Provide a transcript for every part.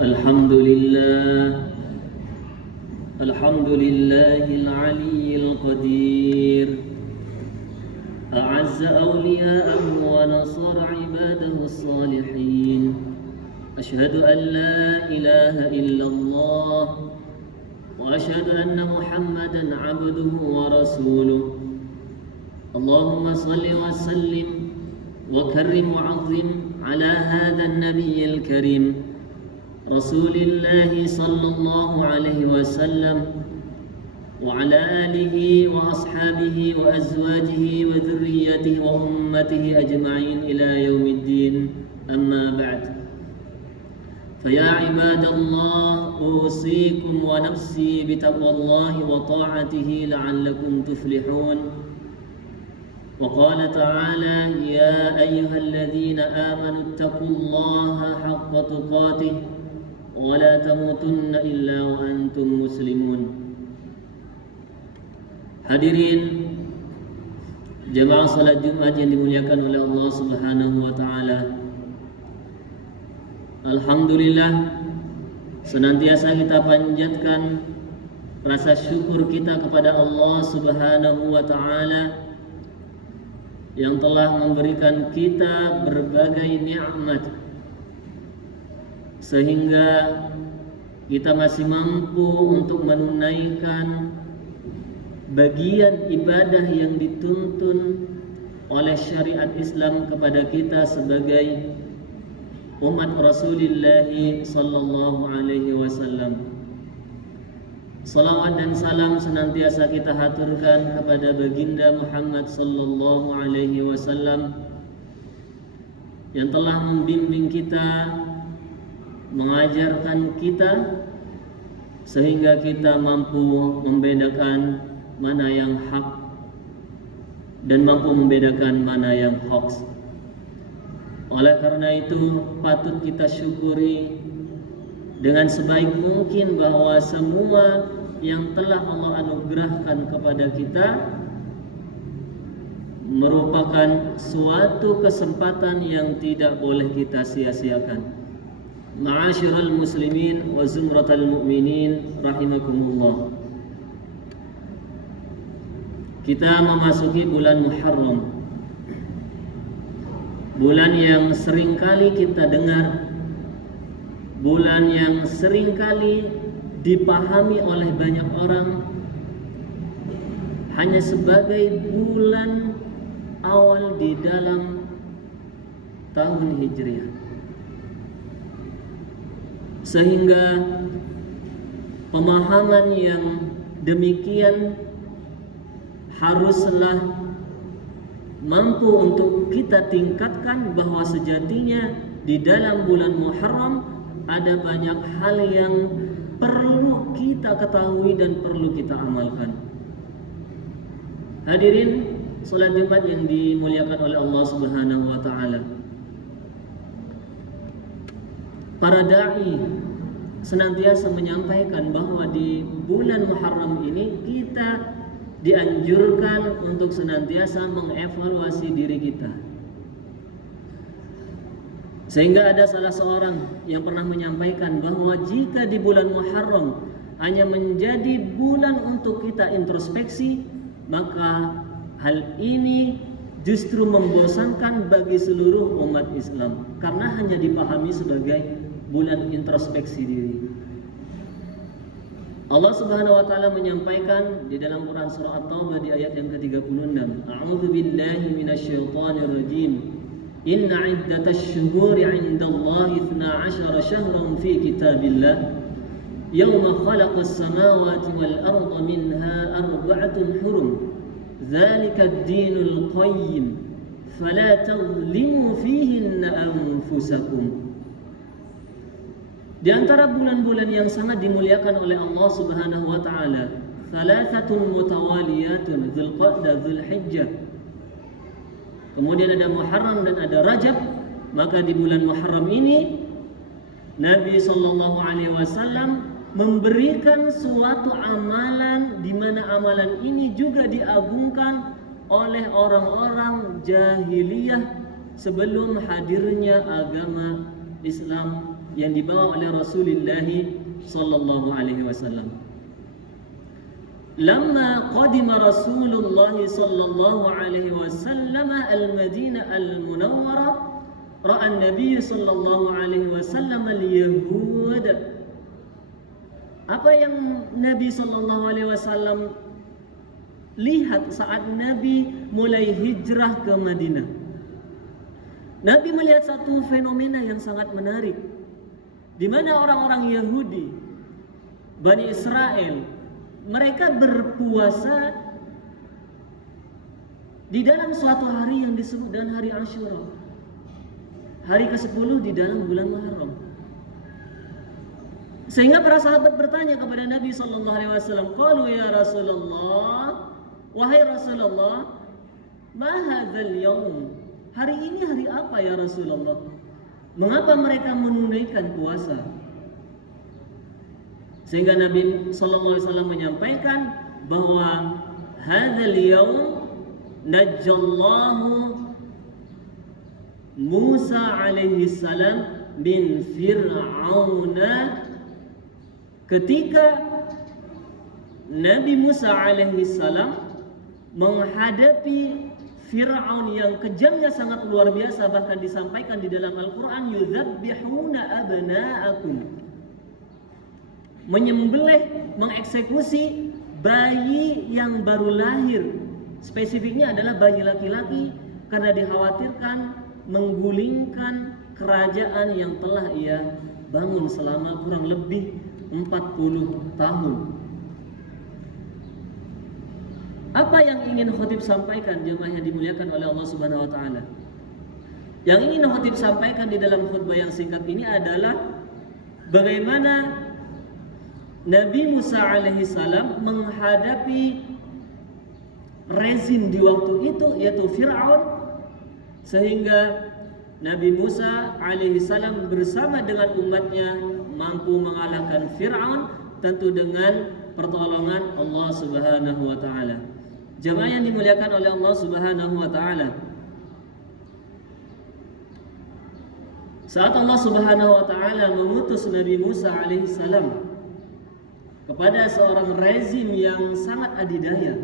الحمد لله الحمد لله العلي القدير أعز أولياءه ونصر عباده الصالحين أشهد أن لا إله إلا الله وأشهد أن محمدا عبده ورسوله اللهم صل وسلم وكرم وعظم على هذا النبي الكريم رسول الله صلى الله عليه وسلم وعلى آله وأصحابه وأزواجه وذريته وأمته أجمعين إلى يوم الدين أما بعد فيا عباد الله أوصيكم ونفسي بتقوى الله وطاعته لعلكم تفلحون وقال تعالى يا أيها الذين آمنوا اتقوا الله حق تقاته ولا تموتن إلا وأنتم مسلمون. Hadirin jemaah salat Jumat yang dimuliakan oleh Allah Subhanahu wa taala. Alhamdulillah, senantiasa kita panjatkan rasa syukur kita kepada Allah Subhanahu wa taala yang telah memberikan kita berbagai nikmat sehingga kita masih mampu untuk menunaikan bagian ibadah yang dituntun oleh syariat Islam kepada kita sebagai umat Rasulullah sallallahu alaihi wasallam. Salawat dan salam senantiasa kita haturkan kepada baginda Muhammad sallallahu alaihi wasallam yang telah membimbing kita, mengajarkan kita sehingga kita mampu membedakan mana yang hak dan mampu membedakan mana yang hoax. Oleh karena itu patut kita syukuri dengan sebaik mungkin bahwa semua yang telah Allah anugerahkan kepada kita merupakan suatu kesempatan yang tidak boleh kita sia-siakan. Ma'asyiral muslimin wa zumratal mu'minin rahimakumullah. Kita memasuki bulan Muharram, bulan yang seringkali kita dengar, bulan yang seringkali dipahami oleh banyak orang hanya sebagai bulan awal di dalam tahun Hijriah, sehingga pemahaman yang demikian haruslah mampu untuk kita tingkatkan bahwa sejatinya di dalam bulan Muharram ada banyak hal yang perlu kita ketahui dan perlu kita amalkan. Hadirin salat Jumat yang dimuliakan oleh Allah Subhanahu wa taala. Para dai senantiasa menyampaikan bahwa di bulan Muharram ini kita dianjurkan untuk senantiasa mengevaluasi diri kita. Sehingga ada salah seorang yang pernah menyampaikan bahwa jika di bulan Muharram hanya menjadi bulan untuk kita introspeksi, maka hal ini justru membosankan bagi seluruh umat Islam karena hanya dipahami sebagai bulan introspeksi diri. Allah Subhanahu wa taala menyampaikan di dalam Quran surah At-Taubah di ayat yang ke-36, A'udzu billahi minasyaitonir rajim. Inna 'iddatash shuhuri 'indallahi 12 syahran fi kitabillah yawma khalaqas samawati wal arda minha arba'atun hurum dzalika ad-dinul qayyim fala tadhlimu fihinna anfusakum. Di antara bulan-bulan yang sangat dimuliakan oleh Allah Subhanahu wa taala, thalathatun mutawaliyatun, Dzulqa'dah, Dzulhijjah. Kemudian ada Muharram dan ada Rajab. Maka di bulan Muharram ini Nabi sallallahu alaihi wasallam memberikan suatu amalan di mana amalan ini juga diagungkan oleh orang-orang jahiliyah sebelum hadirnya agama Islam yang dibawa oleh Rasulullah sallallahu alaihi wasallam. Lamma qadima Rasulullah sallallahu alaihi wasallam al-Madinah al-Munawwarah ra'a an-nabiy sallallahu alaihi wasallam al-yahud. Apa yang Nabi sallallahu alaihi wasallam lihat saat Nabi mulai hijrah ke Madinah? Nabi melihat satu fenomena yang sangat menarik, di mana orang-orang Yahudi, Bani Israel, mereka berpuasa di dalam suatu hari yang disebut dengan hari Ashura, hari ke-10 di dalam bulan Muharram. Sehingga para sahabat bertanya kepada Nabi sallallahu alaihi wasallam, qalu ya Rasulullah, wahai Rasulullah, ma hadzal yaum? Hari ini hari apa ya Rasulullah? Mengapa mereka menunaikan puasa? Sehingga Nabi sallallahu alaihi wasallam menyampaikan bahwa hadzal yaum najjallahu Musa alaihi salam min Fir'auna. Ketika Nabi Musa alaihi salam menghadapi Fir'aun yang kejamnya sangat luar biasa, bahkan disampaikan di dalam Al-Quran, yudzabbihuna abna'akum, menyembelih, mengeksekusi bayi yang baru lahir. Spesifiknya adalah bayi laki-laki, karena dikhawatirkan menggulingkan kerajaan yang telah ia bangun selama kurang lebih 40 tahun. Apa yang ingin khotib sampaikan, jemaah yang dimuliakan oleh Allah Subhanahu wa taala? Yang ingin khotib sampaikan di dalam khutbah yang singkat ini adalah bagaimana Nabi Musa alaihi salam menghadapi rezim di waktu itu, yaitu Fir'aun, sehingga Nabi Musa alaihi salam bersama dengan umatnya mampu mengalahkan Fir'aun, tentu dengan pertolongan Allah Subhanahu wa taala. Jemaah yang dimuliakan oleh Allah Subhanahu wa taala, saat Allah Subhanahu wa taala mengutus Nabi Musa alaihi salam kepada seorang rezim yang sangat adidaya,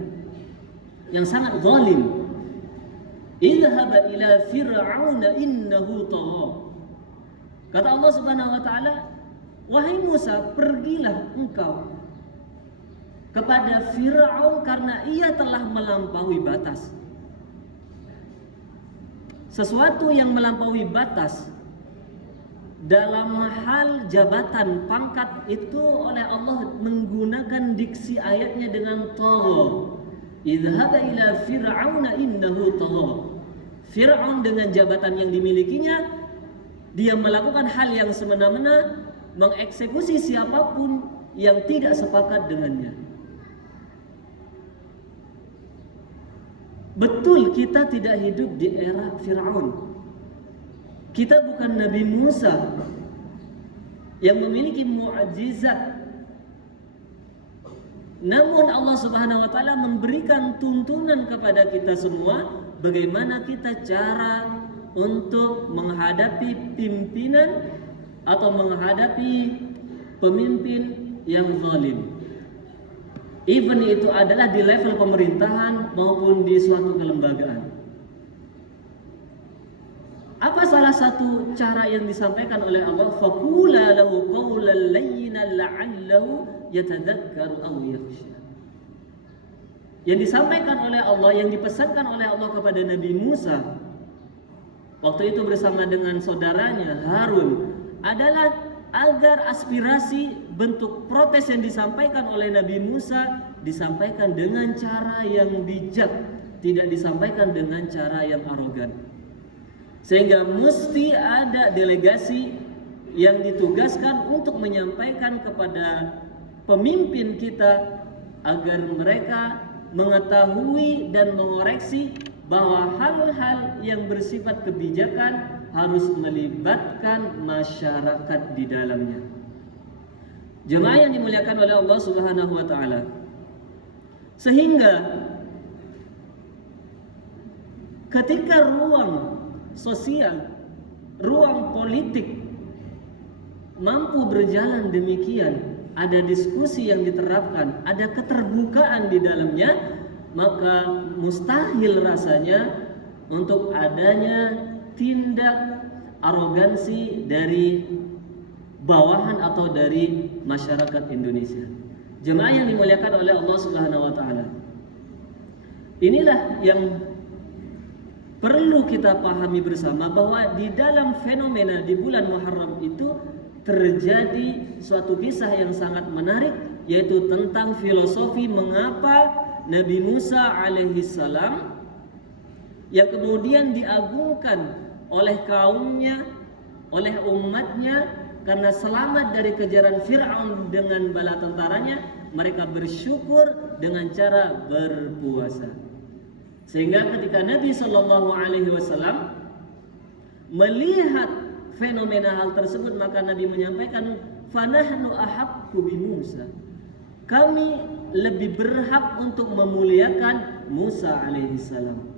yang sangat zalim, idhhab ila fir'auna innahu tagha. Kata Allah Subhanahu wa taala, wahai Musa, pergilah engkau kepada Fir'aun karena ia telah melampaui batas. Sesuatu yang melampaui batas dalam hal jabatan, pangkat, itu oleh Allah menggunakan diksi ayatnya dengan tagha. Idhhab ila fir'auna innahu tagha. Fir'aun dengan jabatan yang dimilikinya, dia melakukan hal yang semena-mena, mengeksekusi siapapun yang tidak sepakat dengannya. Betul, kita tidak hidup di era Fir'aun. Kita bukan Nabi Musa yang memiliki mukjizat. Namun Allah Subhanahu wa taala memberikan tuntunan kepada kita semua bagaimana kita cara untuk menghadapi pimpinan atau menghadapi pemimpin yang zalim. Even itu adalah di level pemerintahan maupun di suatu kelembagaan. Apa salah satu cara yang disampaikan oleh Allah? Faqula lahu qawlan layyinan la'allahu yatadzakkaru aw yakhsha. Yang disampaikan oleh Allah, yang dipesankan oleh Allah kepada Nabi Musa waktu itu bersama dengan saudaranya Harun adalah agar aspirasi bentuk protes yang disampaikan oleh Nabi Musa disampaikan dengan cara yang bijak, tidak disampaikan dengan cara yang arogan. Sehingga mesti ada delegasi yang ditugaskan untuk menyampaikan kepada pemimpin kita agar mereka mengetahui dan mengoreksi bahwa hal-hal yang bersifat kebijakan harus melibatkan masyarakat di dalamnya. Jemaah yang dimuliakan oleh Allah Subhanahu wa taala. Sehingga ketika ruang sosial, ruang politik mampu berjalan demikian, ada diskusi yang diterapkan, ada keterbukaan di dalamnya, maka mustahil rasanya untuk adanya tindak arogansi dari bawahan atau dari masyarakat Indonesia. Jemaah yang dimuliakan oleh Allah Subhanahu wa taala. Inilah yang perlu kita pahami bersama, bahwa di dalam fenomena di bulan Muharram itu terjadi suatu kisah yang sangat menarik, yaitu tentang filosofi mengapa Nabi Musa alaihissalam yang kemudian diagungkan oleh kaumnya, oleh umatnya, karena selamat dari kejaran Fir'aun dengan bala tentaranya, mereka bersyukur dengan cara berpuasa. Sehingga ketika Nabi Shallallahu Alaihi Wasallam melihat fenomena hal tersebut, maka Nabi menyampaikan, "Fanahnu ahaqqu bi Musa." Kami lebih berhak untuk memuliakan Musa alaihissalam.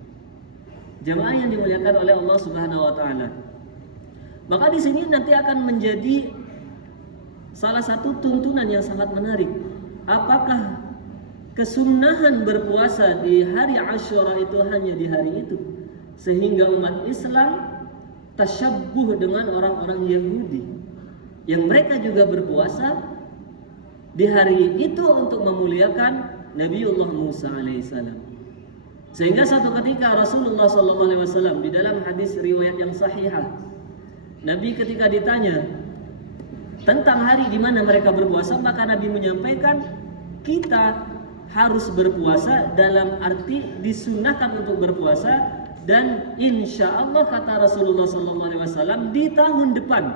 Jemaah yang dimuliakan oleh Allah Subhanahu wa taala. Maka di sini nanti akan menjadi salah satu tuntunan yang sangat menarik. Apakah kesunahan berpuasa di hari Asyura itu hanya di hari itu, sehingga umat Islam tasyabbuh dengan orang-orang Yahudi yang mereka juga berpuasa di hari itu untuk memuliakan Nabiullah Musa alaihissalam. Sehingga satu ketika Rasulullah SAW di dalam hadis riwayat yang sahihah, Nabi ketika ditanya tentang hari di mana mereka berpuasa, maka Nabi menyampaikan, kita harus berpuasa dalam arti disunahkan untuk berpuasa, dan insya Allah kata Rasulullah SAW, di tahun depan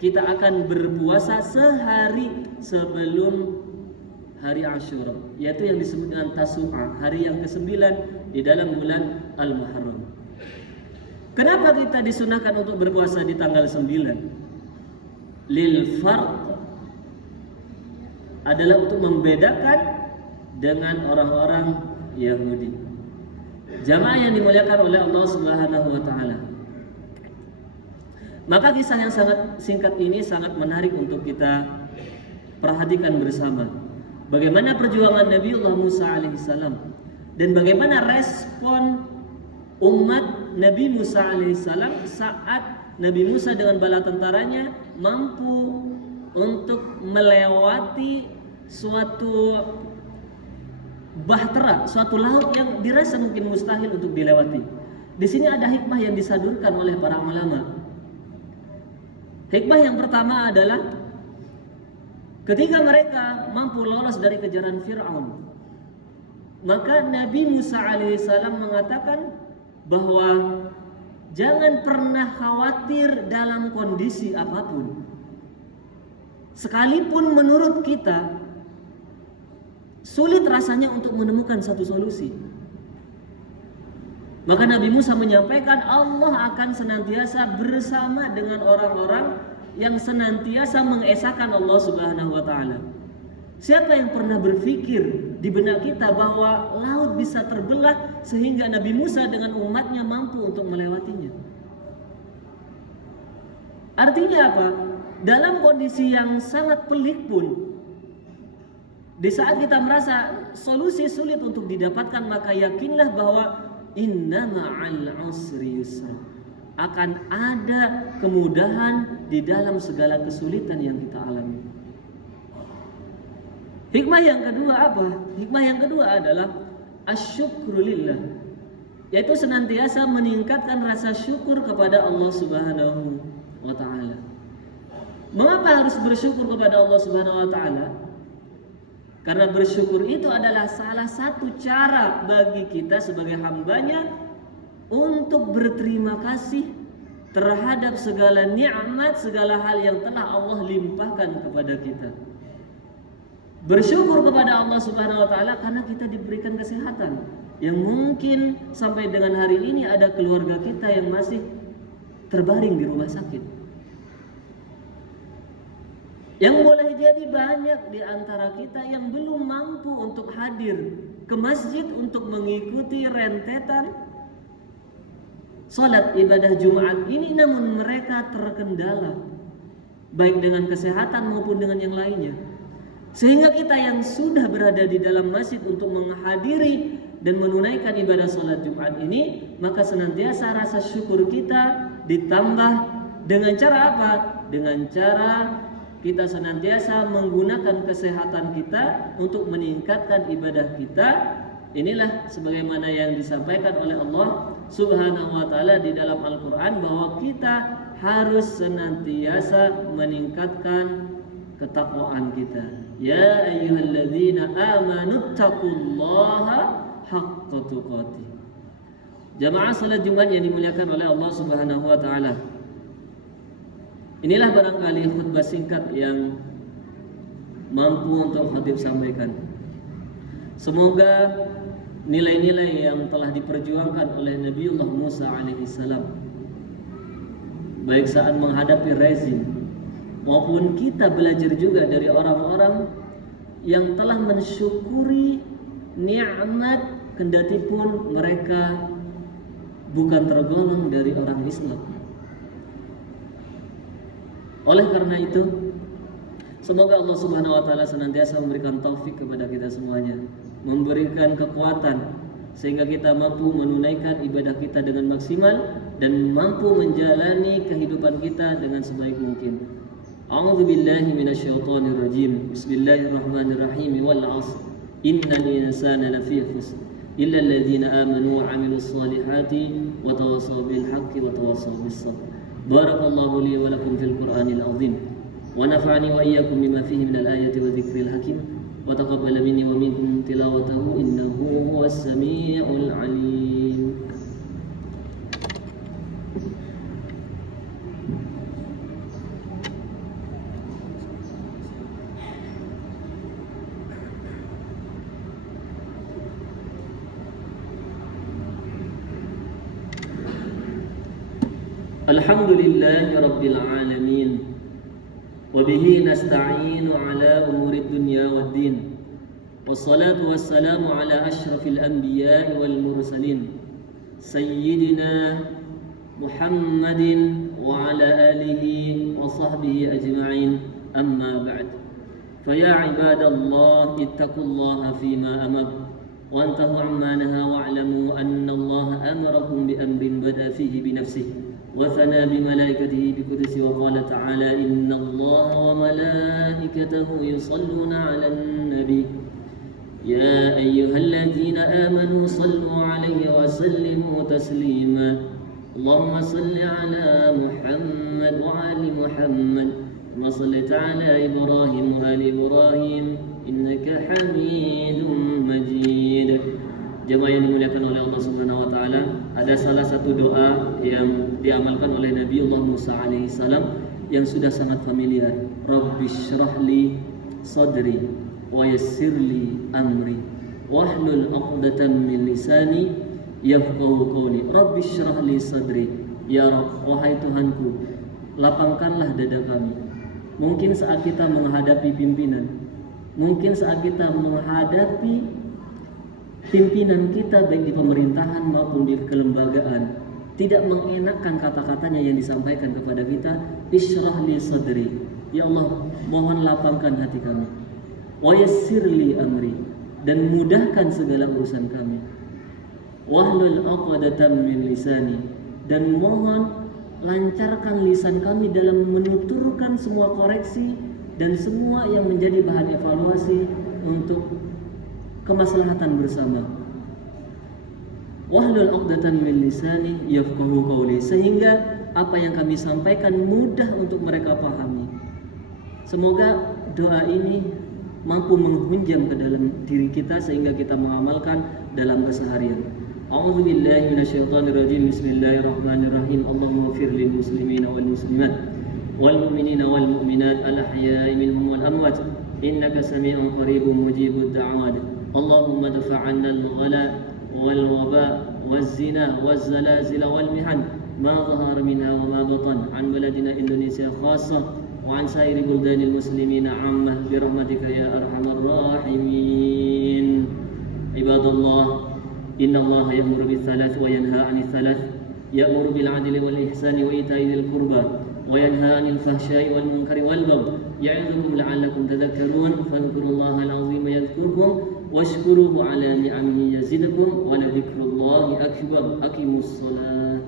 kita akan berpuasa sehari sebelum hari Asyura, yaitu yang disebut dengan Tasu'a, hari yang ke-9 di dalam bulan Al-Muharram. Kenapa kita disunahkan untuk berpuasa di tanggal 9? Lil farq, adalah untuk membedakan dengan orang-orang Yahudi. Jamaah yang dimuliakan oleh Allah Subhanahu wa taala. Maka kisah yang sangat singkat ini sangat menarik untuk kita perhatikan bersama. Bagaimana perjuangan Nabiullah Musa alaihissalam dan bagaimana respon umat Nabi Musa alaihissalam saat Nabi Musa dengan bala tentaranya mampu untuk melewati suatu bahtera, suatu laut yang dirasa mungkin mustahil untuk dilewati. Di sini ada hikmah yang disadurkan oleh para ulama. Hikmah yang pertama adalah ketika mereka mampu lolos dari kejaran Fir'aun, maka Nabi Musa alaihissalam mengatakan bahwa jangan pernah khawatir dalam kondisi apapun. Sekalipun menurut kita sulit rasanya untuk menemukan satu solusi, maka Nabi Musa menyampaikan Allah akan senantiasa bersama dengan orang-orang yang senantiasa mengesahkan Allah Subhanahu wa taala. Siapa yang pernah berpikir di benak kita bahwa laut bisa terbelah sehingga Nabi Musa dengan umatnya mampu untuk melewatinya? Artinya apa? Dalam kondisi yang sangat pelik pun, di saat kita merasa solusi sulit untuk didapatkan, maka yakinlah bahwa inna ma'al usri yusra, akan ada kemudahan di dalam segala kesulitan yang kita alami. Hikmah yang kedua apa? Hikmah yang kedua adalah asyukru lillah, yaitu senantiasa meningkatkan rasa syukur kepada Allah Subhanahu wa taala. Mengapa harus bersyukur kepada Allah Subhanahu wa taala? Karena bersyukur itu adalah salah satu cara bagi kita sebagai hambanya untuk berterima kasih terhadap segala nikmat, segala hal yang telah Allah limpahkan kepada kita. Bersyukur kepada Allah Subhanahu wa taala karena kita diberikan kesehatan, yang mungkin sampai dengan hari ini ada keluarga kita yang masih terbaring di rumah sakit. Yang boleh jadi banyak di antara kita yang belum mampu untuk hadir ke masjid untuk mengikuti rentetan salat ibadah Jumat ini, namun mereka terkendala baik dengan kesehatan maupun dengan yang lainnya. Sehingga kita yang sudah berada di dalam masjid untuk menghadiri dan menunaikan ibadah sholat Jumat ini, maka senantiasa rasa syukur kita ditambah dengan cara apa? Dengan cara kita senantiasa menggunakan kesehatan kita untuk meningkatkan ibadah kita. Inilah sebagaimana yang disampaikan oleh Allah Subhanahu wa taala di dalam Al-Qur'an, bahwa kita harus senantiasa meningkatkan ketakwaan kita. Ya ayyuhalladzina amanu taqullaha haqqa tuqatih. Jamaah salat Jumat yang dimuliakan oleh Allah Subhanahu wa taala. Inilah barangkali khutbah singkat yang mampu untuk khatib sampaikan. Semoga nilai-nilai yang telah diperjuangkan oleh Nabiullah Musa alaihissalam, baik saat menghadapi rezim maupun kita belajar juga dari orang-orang yang telah mensyukuri nikmat kendati pun mereka bukan tergolong dari orang Islam. Oleh karena itu, semoga Allah Subhanahu wa taala senantiasa memberikan taufik kepada kita semuanya, memberikan kekuatan sehingga kita mampu menunaikan ibadah kita dengan maksimal dan mampu menjalani kehidupan kita dengan sebaik mungkin. A'udzu billahi minasyaitonir rajim. Bismillahirrahmanirrahim. Wal 'ashr. Innal insana lafi khusr illa alladzina amanu wa 'amilus solihati wa tawassaw bil haqqi wa tawassaw bis sabr. Barakallahu li wa lakum fil Qur'anil 'azim. Wa nafa'ani wa iyyakum bima fihi minal ayati wa dzikril hakim. Wa taqabbal minni wa minkum tilawatahu innahu huwas samii'ul 'alim. Alhamdulillahi Rabbil Alamin. Wabihi nasta'inu ala umuri dunya wad din. Wassalatu wassalamu ala ashrafil anbiya'i wal mursalin, Sayyidina Muhammadin wa ala alihi wa sahbihi ajma'in. Amma ba'd. Faya ibadallah ittaqullaha fima amar wa antahu amma naha wa'lamu anna Allah amarakum bi amrin bada fihi bi nafsihi وثنى بملائكته بقدسه وقال تعالى إن الله وملائكته يصلون على النبي يا أيها الذين آمنوا صلوا عليه وسلموا تسليما اللهم صل على محمد وعلى محمد كما صليت على إبراهيم وآل إبراهيم إنك حميد مجيد. Jemaah yang dimuliakan oleh Allah Subhanahu wa taala, ada salah satu doa yang diamalkan oleh Nabiullah Musa alaihissalam yang sudah sangat familiar. Rabbishrah li sadri wa yassirli amri wahlul 'uqdatam min lisani yafqahu qawli. Rabbishrah li sadri, ya Rabb, wahai Tuhanku, lapangkanlah dada kami. Mungkin saat kita menghadapi pimpinan, mungkin saat kita menghadapi pimpinan kita baik di pemerintahan maupun di kelembagaan tidak mengenakkan kata-katanya yang disampaikan kepada kita, isyrah li sadri, ya Allah, mohon lapangkan hati kami, wa yassir li amri, dan mudahkan segala urusan kami, wahlul 'uqdatam min lisani, dan mohon lancarkan lisan kami dalam menuturkan semua koreksi dan semua yang menjadi bahan evaluasi untuk kemaslahatan bersama. Wahlul 'uqdatam min lisani yafqahu qawli, sehingga apa yang kami sampaikan mudah untuk mereka pahami. Semoga doa ini mampu menghunjam ke dalam diri kita sehingga kita mengamalkan dalam keseharian. A'udzu billahi minasyaitonir rajim. Bismillahirrahmanirrahim. Allahumma ighfir lil muslimina wal muslimat wal mu'minina wal mu'minat al ahya'i minhum wal amwat innaka samii'un qaribun mujibud da'awat. Allahumma dafa' 'anna al-ghala wal waba waz zina waz zalazil wal mihan ma dhahara minha wa ma batan 'an baladina Indonesia khassah wa 'an sa'iri buldanil muslimina 'ammah bi rahmatika ya arhamar rahimin. Ibadallah, innallaha ya'muru bis salati wa yanha 'anil salati ya'muru bil 'adli wal ihsani wa ita'i dzil qurba وينهى عن الفحشاء والمنكر والبغي يعظكم لعلكم تذكرون فاذكروا الله العظيم يذكركم واشكروه على نعمه يزدكم ولذكر الله أكبر أقيموا الصلاة